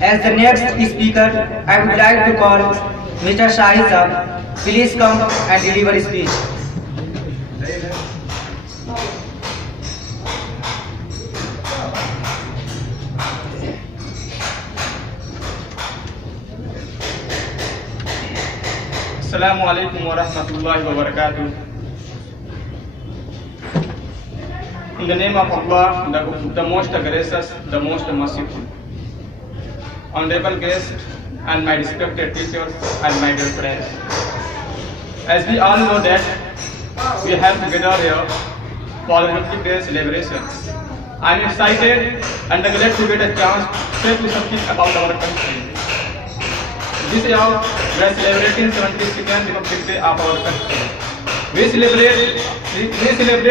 As the next speaker, I would like to call Mr. Shahizad. Please come and deliver a speech. Assalamu alaikum wa rahmatullahi wa barakatuh. In the name of Allah, the most gracious, the most merciful. Honorable guests and my respected teachers and my dear friends. As we all know that we have gathered here for the Republic Day celebration. I am excited and glad to get a chance to say something about our country. This year, we are celebrating 72nd Republic Day of our country. We celebrate Republic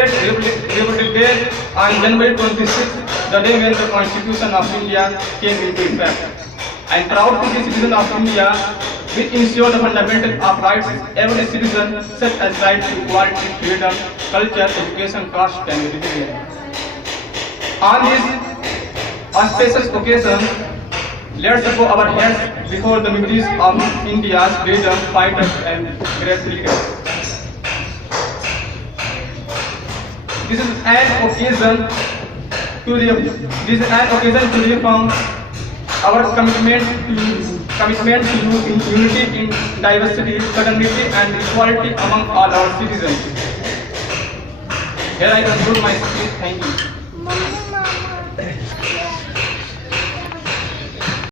Day on January 26th, the day when the Constitution of India came into effect. I am proud to be a citizen of India, which ensures the fundamental of rights of every citizen, such as right to equality, freedom, culture, education, caste, and religion. On this auspicious occasion, let's bow our heads before the memories of India's freedom fighters and great leaders. This is an occasion to reaffirm our commitment to unity in diversity, fraternity, and equality among all our citizens. Here I conclude my speech. Thank you.